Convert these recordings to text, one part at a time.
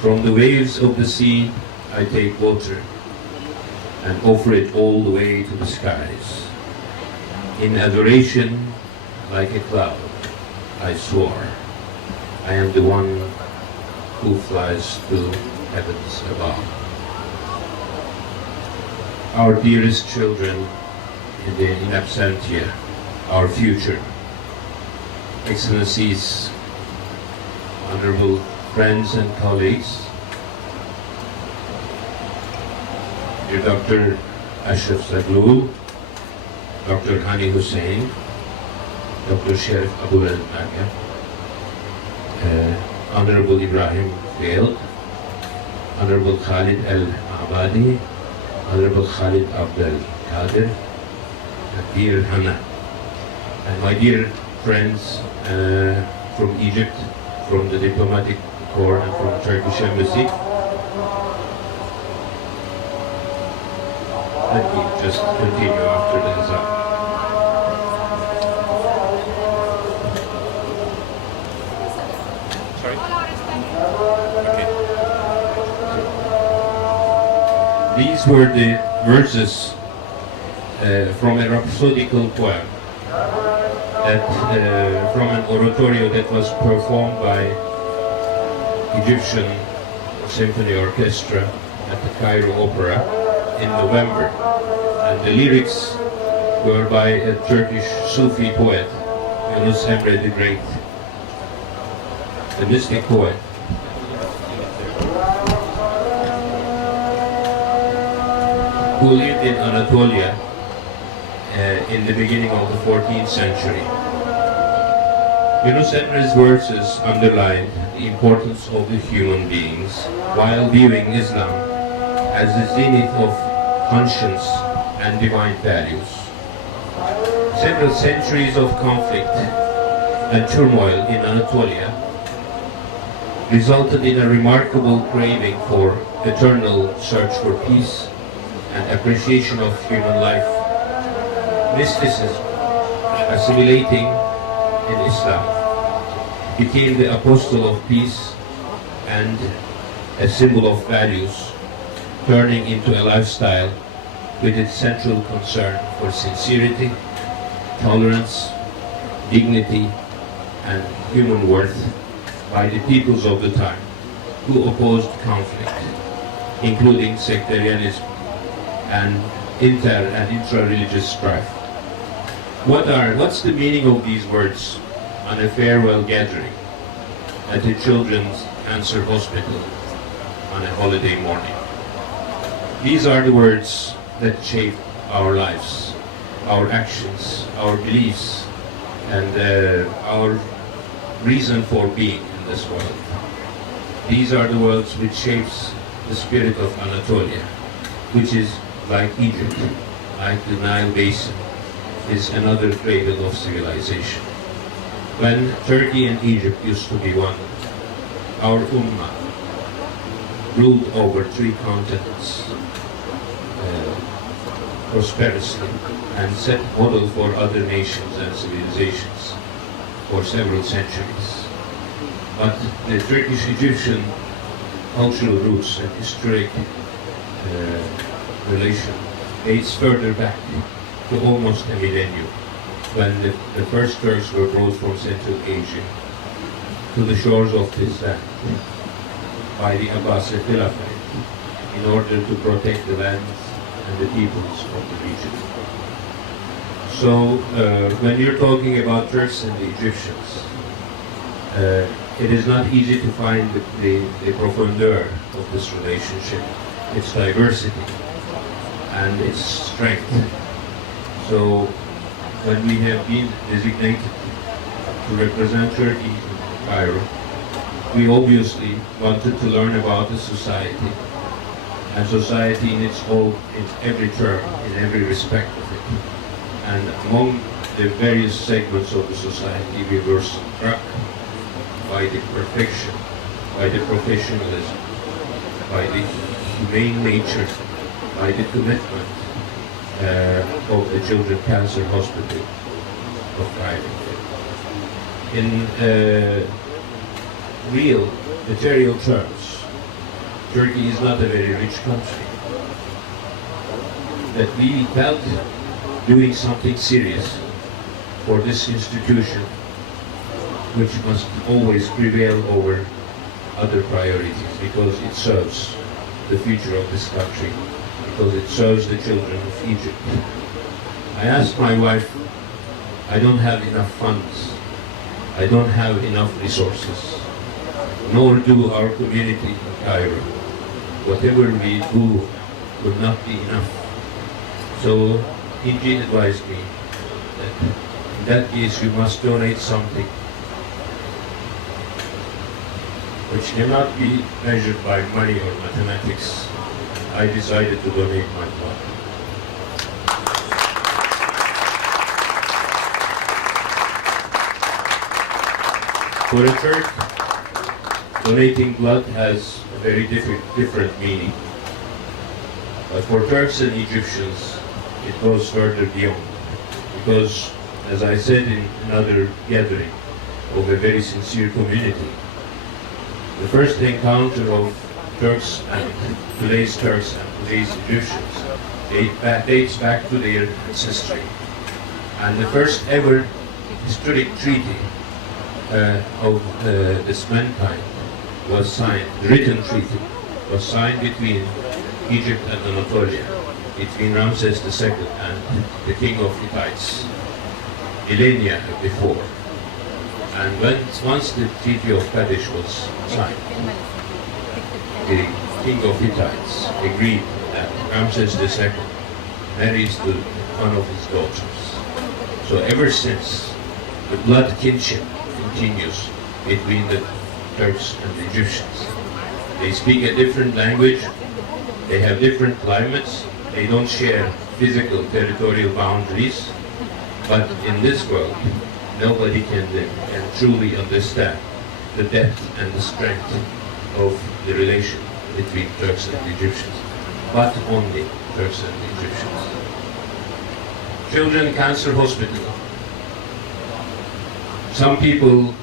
From the waves of the sea, I take water and offer it all the way to the skies. In adoration, like a cloud, I soar. I am the one who flies to heavens above. Our dearest children in absentia, our future, Excellencies, honorable friends and colleagues, dear Dr. Ashraf Zaghloul, Dr. Hani Hussein, Dr. Sherif Abul Al-Naga, Honorable Ibrahim Field, Honorable Khalid Al-Abadi, Honorable Khalid Abdel Kadir, and dear Hannah, and my dear friends from Egypt, from the diplomatic corps and from Turkish embassy. Let me just continue after the Azan. Sorry? Okay. These were the verses from a rhapsodical poem that, from an oratorio that was performed by Egyptian Symphony Orchestra at the Cairo Opera in November. And the lyrics were by a Turkish Sufi poet, Yunus Emre the Great, the mystic poet. Who lived in Anatolia in the beginning of the 14th century. Yunus Emre's verses underlined the importance of the human beings while viewing Islam as the zenith of conscience and divine values. Several centuries of conflict and turmoil in Anatolia resulted in a remarkable craving for eternal search for peace and appreciation of human life. Mysticism, assimilating in Islam, became the apostle of peace and a symbol of values, turning into a lifestyle with its central concern for sincerity, tolerance, dignity, and human worth by the peoples of the time who opposed conflict, including sectarianism and inter- and intra-religious strife. What's the meaning of these words on a farewell gathering at a children's cancer hospital on a holiday morning? These are the words that shape our lives, our actions, our beliefs, and our reason for being in this world. These are the words which shapes the spirit of Anatolia, which is like Egypt, like the Nile Basin, is another cradle of civilization. When Turkey and Egypt used to be one, our Ummah ruled over 3 continents prosperously and set model for other nations and civilizations for several centuries. But the Turkish-Egyptian cultural roots and historic relation dates further back to almost a millennium, when the first Turks were brought from Central Asia to the shores of this land by the Abbasid Caliphate in order to protect the lands and the peoples of the region. So when you're talking about Turks and the Egyptians, it is not easy to find the profondeur of this relationship, its diversity, and its strength. So when we have been designated to represent Turkey in Cairo, we obviously wanted to learn about the society, and society in its whole, in every term, in every respect of it. And among the various segments of the society, we were struck by the perfection, by the professionalism, by the humane nature, by the commitment of the Children's Cancer Hospital of Cairo. In real material terms, Turkey is not a very rich country. That we felt doing something serious for this institution, which must always prevail over other priorities, because it serves the future of this country, because it serves the children of Egypt. I asked my wife, I don't have enough funds, I don't have enough resources, nor do our community in Cairo. Whatever we do would not be enough. So Inji advised me that in that case you must donate something which cannot be measured by money or mathematics. I decided to donate my blood. For a Turk, donating blood has a very different meaning. But for Turks and Egyptians, it goes further beyond. Because, as I said in another gathering of a very sincere community, the first encounter of Turks and today's Egyptians dates back to their ancestry. And the first ever historic treaty of this mankind was signed, the written treaty was signed between Egypt and Anatolia, between Ramses II and the king of Hittites, millennia before. And once the Treaty of Kadesh was signed, the king of Hittites agreed that Ramses II marries to one of his daughters. So ever since, the blood kinship continues between the Turks and the Egyptians. They speak a different language, they have different climates, they don't share physical territorial boundaries, but in this world, nobody can truly understand the depth and the strength of the relation between Turks and Egyptians, but only Turks and Egyptians. Children Cancer Hospital. Some people,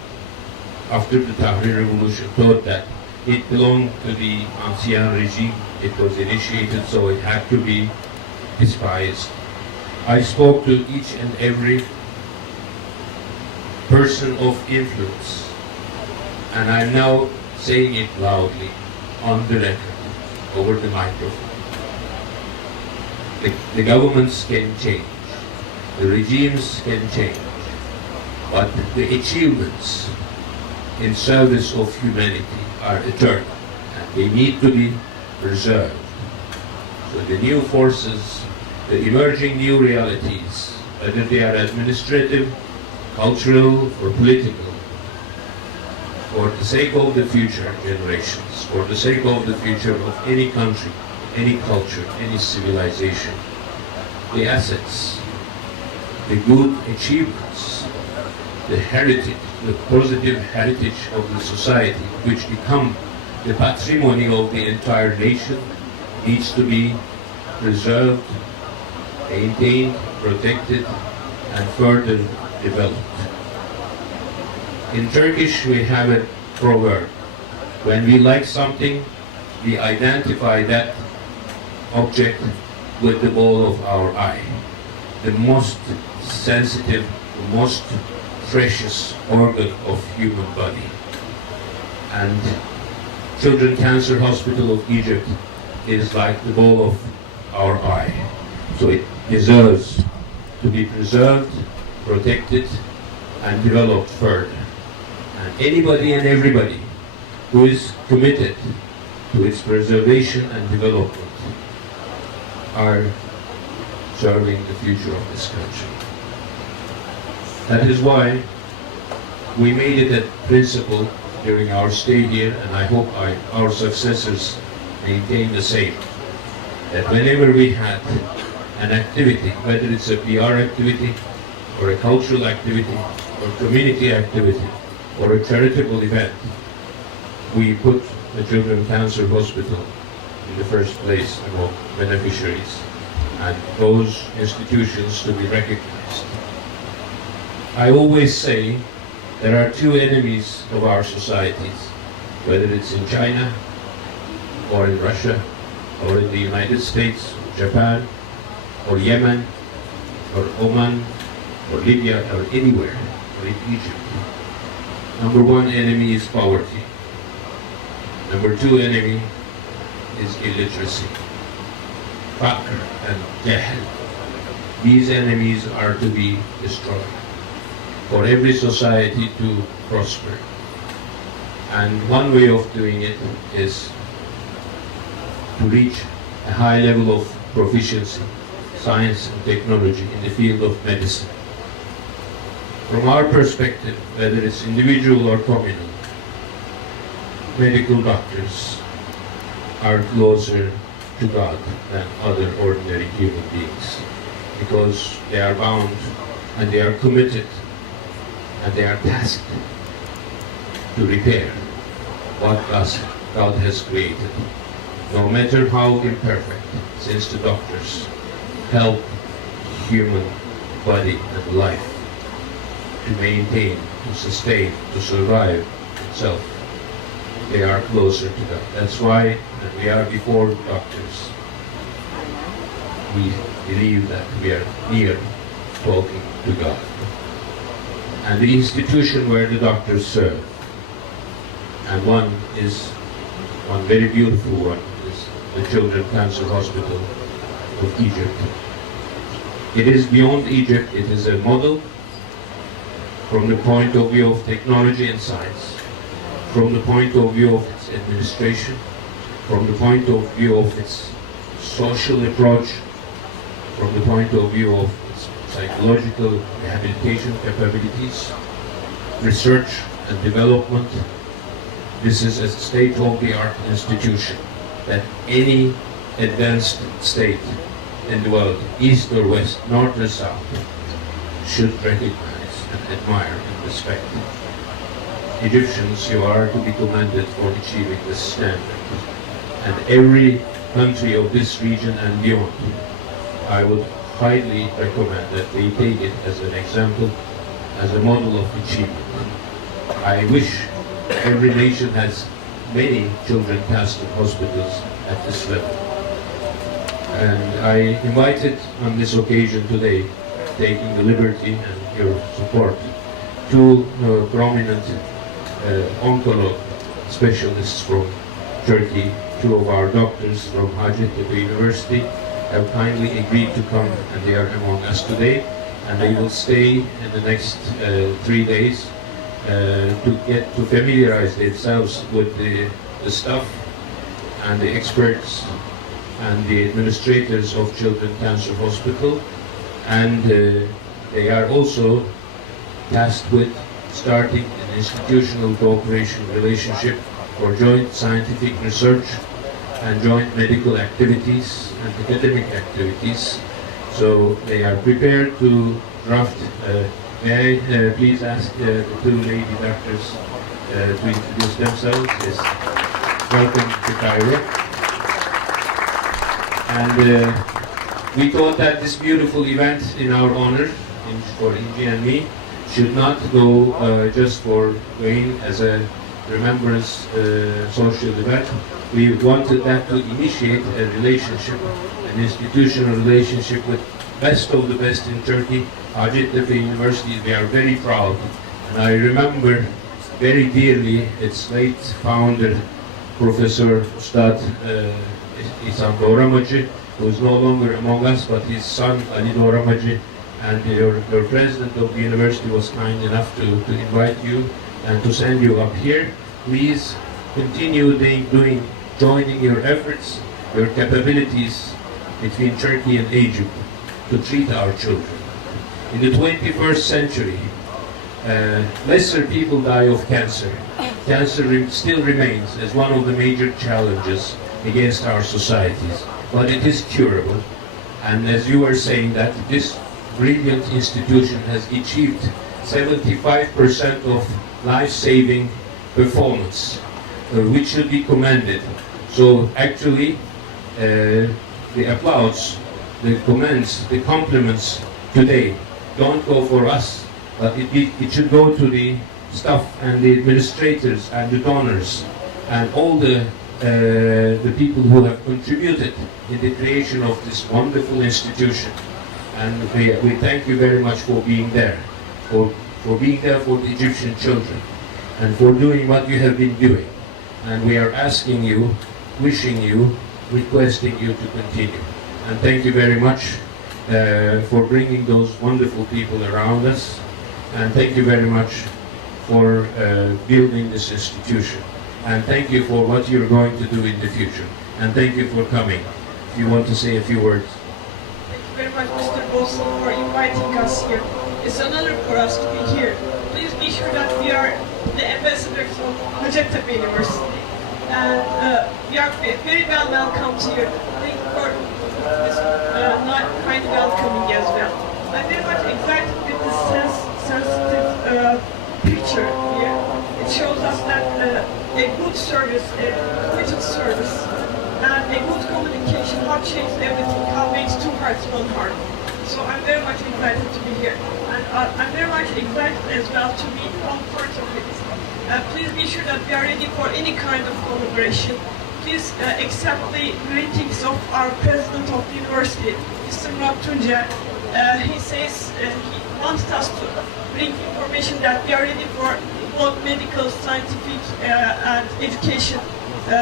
after the Tahrir Revolution, thought that it belonged to the Ancien regime. It was initiated, so it had to be despised. I spoke to each and every person of influence, and I'm now saying it loudly on the record, over the microphone. The governments can change, the regimes can change, but the achievements in service of humanity are eternal, and they need to be preserved. So the new forces, the emerging new realities, whether they are administrative, cultural, or political, for the sake of the future generations, for the sake of the future of any country, any culture, any civilization, the assets, the good achievements, the heritage, the positive heritage of the society, which become the patrimony of the entire nation, needs to be preserved, maintained, protected, and further developed. In Turkish, we have a proverb. When we like something, we identify that object with the ball of our eye. The most sensitive, the most precious organ of human body. And Children Cancer Hospital of Egypt is like the ball of our eye. So it deserves to be preserved, protected, and developed further. And anybody and everybody who is committed to its preservation and development are serving the future of this country. That is why we made it a principle during our stay here, and I hope our successors maintain the same, that whenever we had an activity, whether it's a PR activity, or a cultural activity, or community activity, or a charitable event, we put the Children's Cancer Hospital in the first place among beneficiaries, and those institutions to be recognized. I always say There are two enemies of our societies, whether it's in China, or in Russia, or in the United States, Japan, or Yemen, or Oman, or Libya, or anywhere, or in Egypt. Number one enemy is poverty. Number two enemy is illiteracy, faqr and jahl. These enemies are to be destroyed for every society to prosper. And one way of doing it is to reach a high level of proficiency, science and technology in the field of medicine. From our perspective, whether it's individual or communal, medical doctors are closer to God than other ordinary human beings, because they are bound and they are committed and they are tasked to repair what God has created, no matter how imperfect, since the doctors help human body and life to maintain, to sustain, to survive itself. They are closer to God. That's why when we are before doctors, we believe that we are near talking to God. And the institution where the doctors serve, and one very beautiful one, is the Children's Cancer Hospital of Egypt. It is beyond Egypt. It is a model from the point of view of technology and science, from the point of view of its administration, from the point of view of its social approach, from the point of view of its psychological rehabilitation capabilities, research and development. This is a state-of-the-art institution that any advanced state in the world, east or west, north or south, should recognize and admire and respect. Egyptians, you are to be commended for achieving this standard. And every country of this region and beyond, I would highly recommend that they take it as an example, as a model of achievement. I wish every nation has many children cancer hospitals at this level. And I invited on this occasion today, taking the liberty and your support, two prominent oncolog specialists from Turkey, two of our doctors from Hacettepe University have kindly agreed to come, and they are among us today, and they will stay in the next 3 days to get to familiarize themselves with the staff and the experts and the administrators of Children's Cancer Hospital, and they are also tasked with starting an institutional cooperation relationship for joint scientific research and joint medical activities and academic activities. So they are prepared to draft. May I please ask the two lady doctors to introduce themselves? Yes. Welcome to Cairo. And we thought that this beautiful event in our honor, for Inji and me, should not go just for going as a remembrance social event. We wanted that to initiate a relationship, an institutional relationship with best of the best in Turkey. Hacettepe University, we are very proud. And I remember very dearly its late founder, Professor Ustad İhsan Doğramacı, who is no longer among us, but his son Ali Doğramacı, and your president of the university was kind enough to invite you and to send you up here. Please continue joining your efforts, your capabilities between Turkey and Egypt to treat our children. In the 21st century, lesser people die of cancer. Cancer still remains as one of the major challenges against our societies, but it is curable. And as you were saying, that this brilliant institution has achieved 75% of life-saving performance, which should be commended. So actually, the applause, the comments, the compliments today don't go for us, but it should go to the staff and the administrators and the donors and all the people who have contributed in the creation of this wonderful institution. And we thank you very much for being there, for being there for the Egyptian children, and for doing what you have been doing. And we are asking you, wishing you, requesting you to continue. And thank you very much for bringing those wonderful people around us. And thank you very much for building this institution. And thank you for what you're going to do in the future. And thank you for coming. If you want to say a few words. Thank you very much, Mr. Bolson, for inviting us here. It's an honor for us to be here. Please be sure that we are the ambassadors of Hacettepe University. And we are very well welcomed here. Thank you for this kind welcoming as well. I'm very much excited with this sensitive picture here. It shows us that a good service, a committed service, and a good communication, how changes everything, how makes two hearts one heart. So I'm very much excited to be here. And I'm very much excited as well to be one part of it. Please be sure that we are ready for any kind of collaboration. Please accept the greetings of our president of the university, Mr. Murat Tunca. He says he wants us to bring information that we are ready for both medical, scientific, and education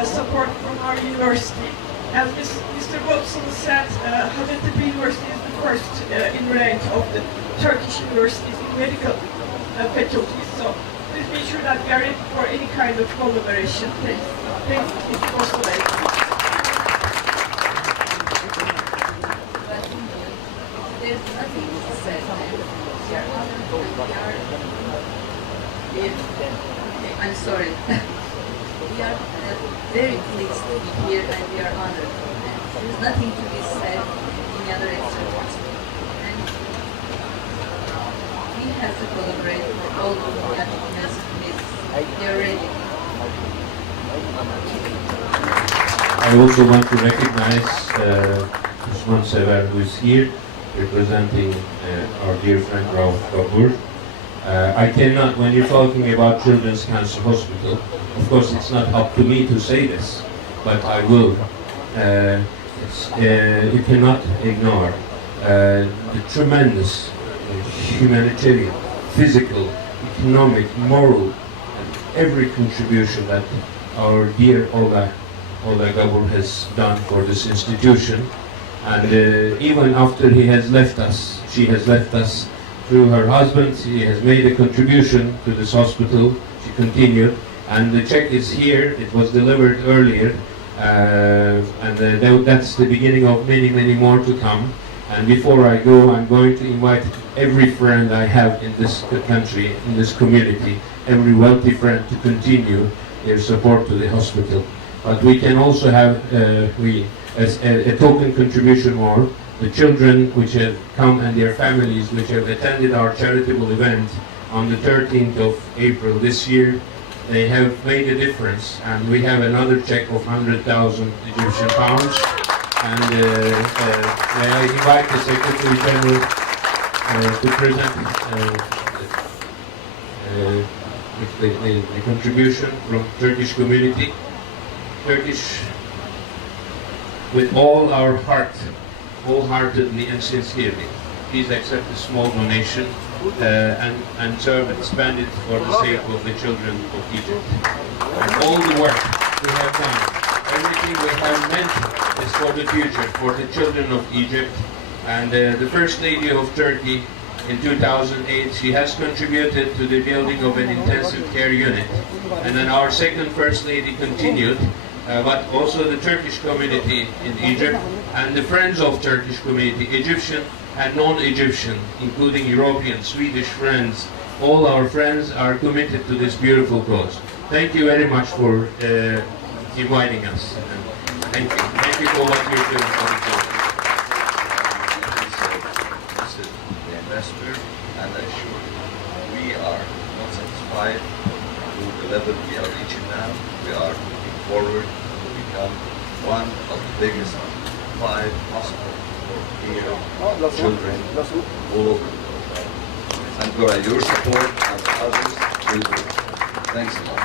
support from our university. As Mr. Watson said, Hacettepe University is the first in rank of the Turkish universities in medical faculties. So please be sure that we are ready for any kind of collaboration. Thanks. Thank you for today. There's nothing to say. I'm sorry. We are very pleased to be here and we are honored. There's nothing to be said in any other extra. And we have to collaborate for all of the happiness with. We are ready. I also want to recognize Usman Sever, who is here, representing our dear friend Rauf Kabur. I cannot, when you're talking about Children's Cancer Hospital, of course it's not up to me to say this, but I will. You cannot ignore the tremendous humanitarian, physical, economic, moral, and every contribution that our dear Olga Gabur has done for this institution. And even after he has left us, she has left us through her husband, he has made a contribution to this hospital. She continued, and the check is here. It was delivered earlier, and that's the beginning of many, many more to come. And before I go, I'm going to invite every friend I have in this country, in this community, every wealthy friend to continue their support to the hospital. But we can also have as a token contribution more, the children which have come and their families which have attended our charitable event on the 13th of April this year, they have made a difference, and we have another check of 100,000 Egyptian pounds. And may I invite the Secretary General to present the contribution from Turkish community. Turkish, with all our heart, wholeheartedly and sincerely, please accept a small donation and serve and spend it for the sake of the children of Egypt. And all the work we have done, everything we have meant is for the future, for the children of Egypt. And the First Lady of Turkey in 2008, she has contributed to the building of an intensive care unit. And then our second First Lady continued, but also the Turkish community in Egypt and the friends of Turkish community, Egyptian and non-Egyptian, including European, Swedish friends. All our friends are committed to this beautiful cause. Thank you very much for inviting us. Thank you. Thank you for what you're doing for the children. This is the ambassador, and I assure you, we are not satisfied with the level we are reaching now. We are looking forward to become one of the biggest 5 hospitals for here children all over the world. And Dora, your support and others will do. Thanks a lot.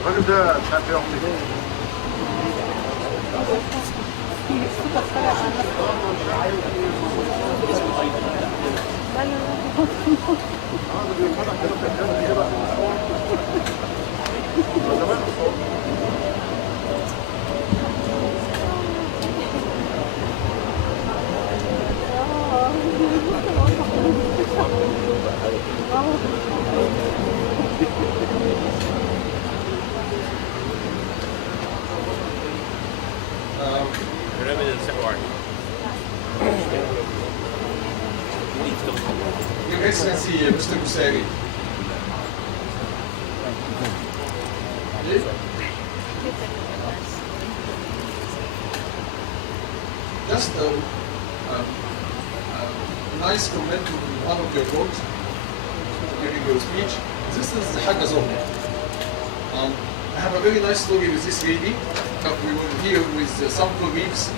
الراجل ده مش عارف يعمل ايه. Your Excellency, Mr. Kusari. Just a nice comment on one of your quotes during your speech. This is Haga Zohra. I have a very nice story with this lady. We were here with some colleagues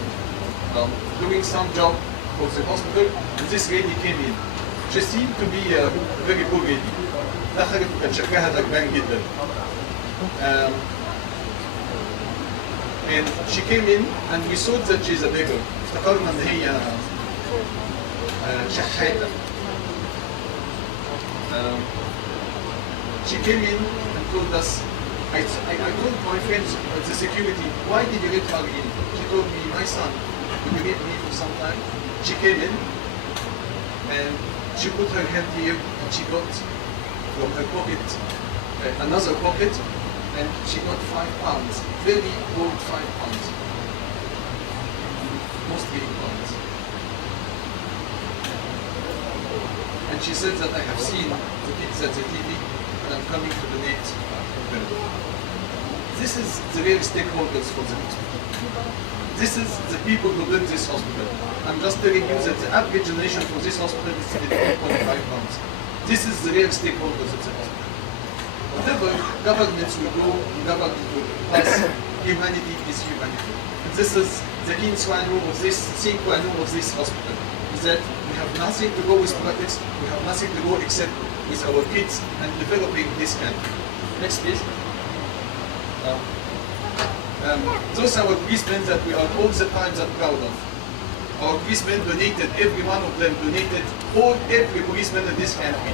doing some job for the hospital, and this lady came in. She seemed to be a very poor lady. دخلت وكان شكلها تعبان جدا. And she came in and we thought that she's a beggar. افتكرنا ان هي شحاتة. She came in and told us, I told my friends at the security, why did you let her in? She told me, my son, will you leave me for some time? She came in and she put her hand here and she got from her pocket another pocket and she got £5, very old £5, mostly in pounds. And she said that I have seen the kids at the TV and I'm coming to donate them. This is the real stakeholders for the hospital. This is the people who built this hospital. I'm just telling you that the average donation for this hospital is £3.5. This is the real stakeholders of the hospital. Whatever governments will go, government will pass, humanity is humanity. And this is the key sine qua non of this hospital, is that we have nothing to go with politics, we have nothing to go except with our kids and developing this country. Next please. Those are our policemen that we are all the time proud of. Our policemen donated, every one of them donated, every policeman in this country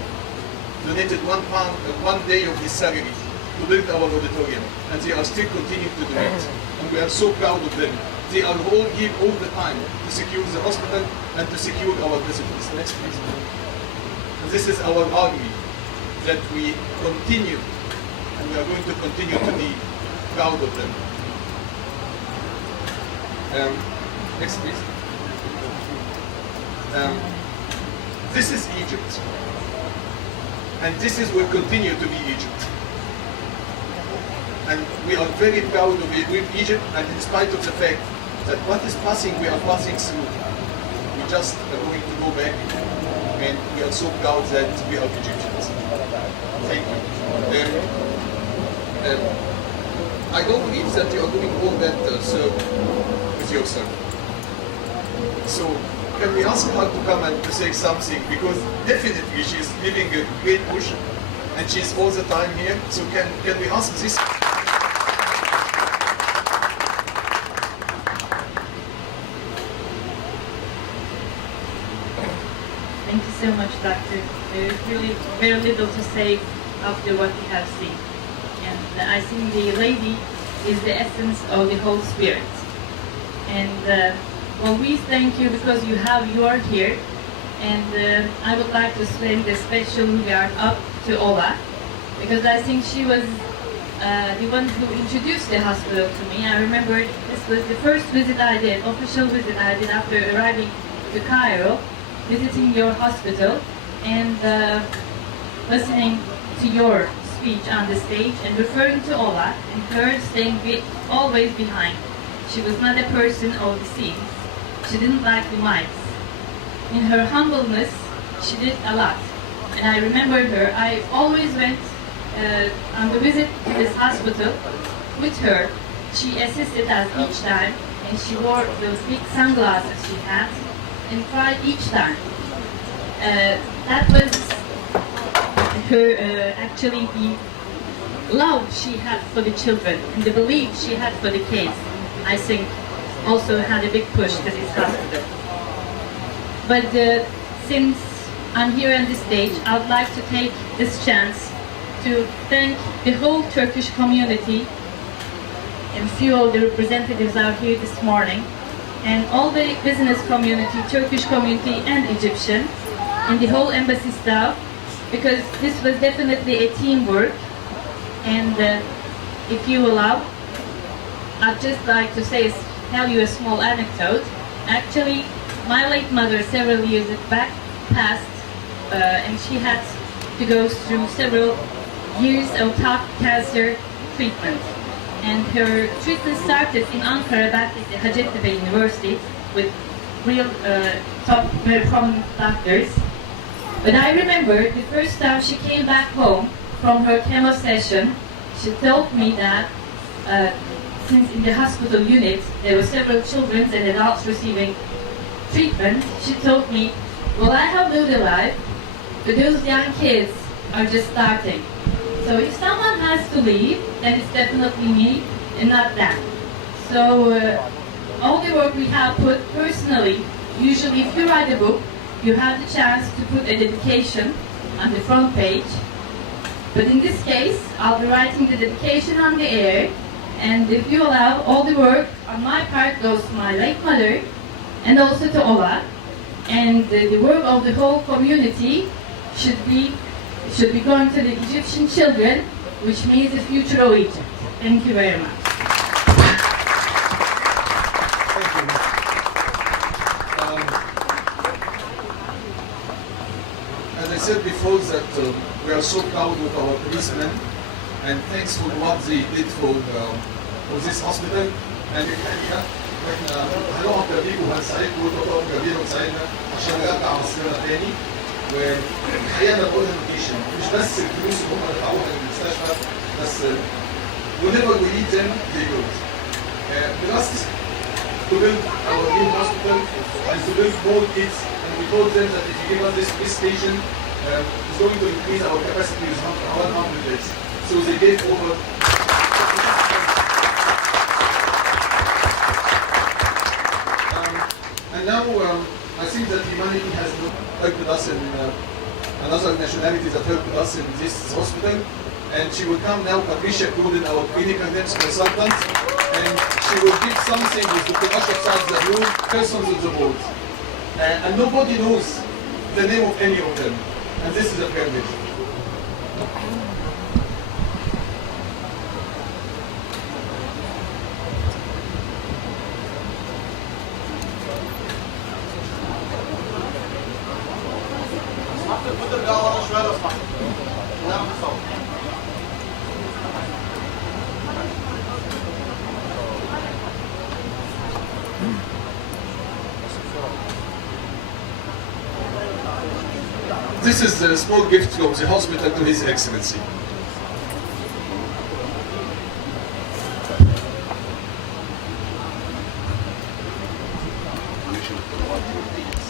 donated one day of his salary to build our auditorium, and they are still continuing to donate. And we are so proud of them. They are all here all the time to secure the hospital and to secure our visitors. Next please. And this is our army that we continue, and we are going to continue to be proud of them. Next please. This is Egypt. And this is will continue to be Egypt. And we are very proud of it with Egypt, and in spite of the fact that what is passing, we are passing through. We just are going to go back, and we are so proud that we are Egyptians. Thank you. I don't believe that you are doing all that with your son. So can we ask her to come and to say something? Because definitely she's living a great push and she's all the time here. So can we ask this? Thank you so much, Doctor. There is really very little to say after what we have seen. And I think the lady is the essence of the Holy Spirit. And well, we thank you because you are here. And I would like to send a special regard up to Ola, because I think she was the one who introduced the hospital to me. I remember this was the first visit I did, official visit I did after arriving to Cairo, visiting your hospital and listening to your speech on the stage and referring to Ola and her staying always behind. She was not a person of the scenes. She didn't like the mics. In her humbleness, she did a lot. And I remember her. I always went on the visit to this hospital with her, she assisted us each time, and she wore those big sunglasses she had and cried each time. That was her, actually the love she had for the children and the belief she had for the kids, I think, also had a big push to this hospital. But since I'm here on this stage, I would like to take this chance to thank the whole Turkish community, and few of the representatives are here this morning, and all the business community, Turkish community and Egyptian, and the whole embassy staff, because this was definitely a teamwork. And if you allow, I'd just like to tell you a small anecdote. Actually, my late mother several years back passed, and she had to go through several years of top cancer treatment. And her treatment started in Ankara back at the Hacettepe University with real top, very prominent doctors. But I remember the first time she came back home from her chemo session, she told me that since in the hospital unit there were several children and adults receiving treatment, she told me, well, I have lived a life, but those young kids are just starting. So if someone has to leave, then it's definitely me and not them. So all the work we have put personally, usually if you write a book, you have the chance to put a dedication on the front page. But in this case, I'll be writing the dedication on the air, and if you allow, all the work on my part goes to my late mother and also to Ola. And the work of the whole community should be going to the Egyptian children, which means the future of Egypt. Thank you very much. Thank you. As I said before, that we are so proud of our policemen, and thanks for what they did for this hospital. And احنا هنقعد جنبيكم وهنساعدكم وانتوا تقعدوا جنبينا وتساعدنا عشان نرجع مصرنا تاني. والحقيقه انا بقول education مش بس الفلوس اللي هم دفعوها للمستشفى بس whenever we need them they go. We asked to build our new hospital and to build more kids, and we told them that if you give us this station, it's going to increase our capacity with 100 beds. So they gave over. And now I think that humanity has helped us in another nationality that helped us in this hospital, and she will come now, Patricia Cruden, our clinical nurse consultant, and she will give something with Dr. Ashraf Saad Zahoor, persons on the board. And nobody knows the name of any of them, and this is a privilege. This is a small gift from the hospital to His Excellency. You should promote your deeds.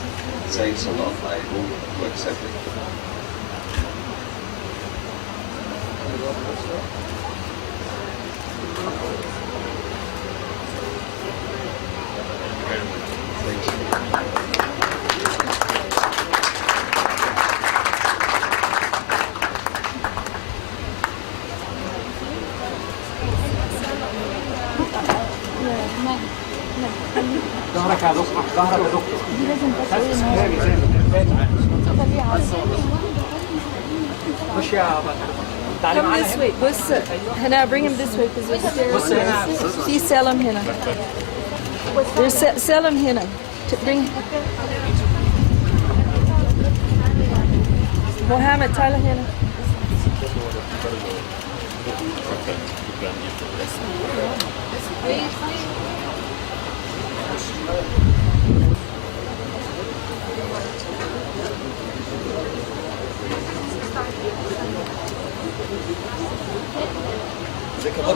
Thanks a lot. I hope you accept it. Thank you. ظهرك يا دكتور، ظهرك يا دكتور. دي لازم خش يا تعالي Come معانا this هنا. way. بص هنا bring him this way because بص هنا. في سلم هنا. There's سلم هنا. Bring Mohammed تعال هنا.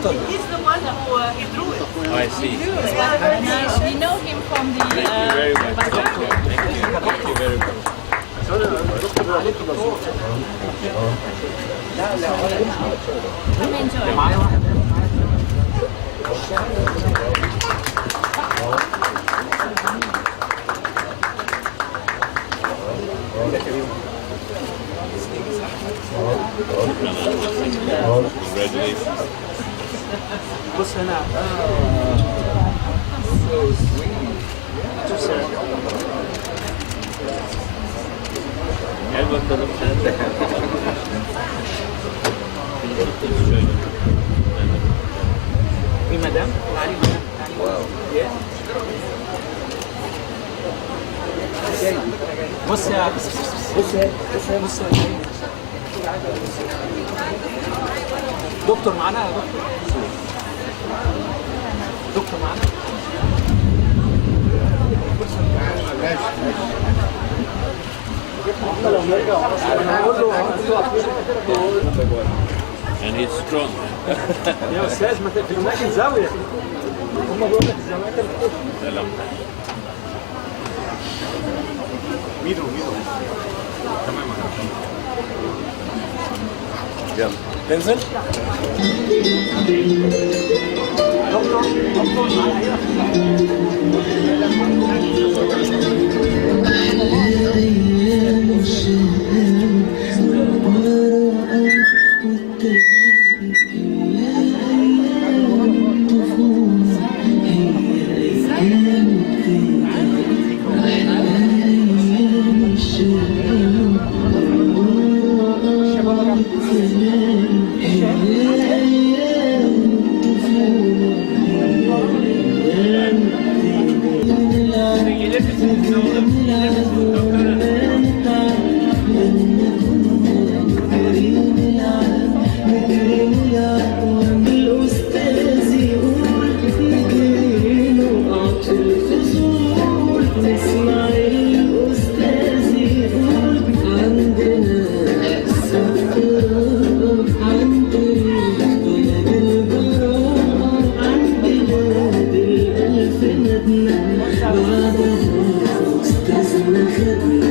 He's the one who he drew it. I see. We know him from the Very much. Thank you very much. Come enjoy. Congratulations. بص هنا Gel bakalım sen de. في مدام تعالي مدام تعالي Wow. بص يا بص دكتور معانا يا دكتور معانا And he's strong. يا استاذ ما تقفلناش الزاويه هم بيقول لك الزاويه سلام. ميدو يلا تنزل دكتور معايا استاذنا خدنا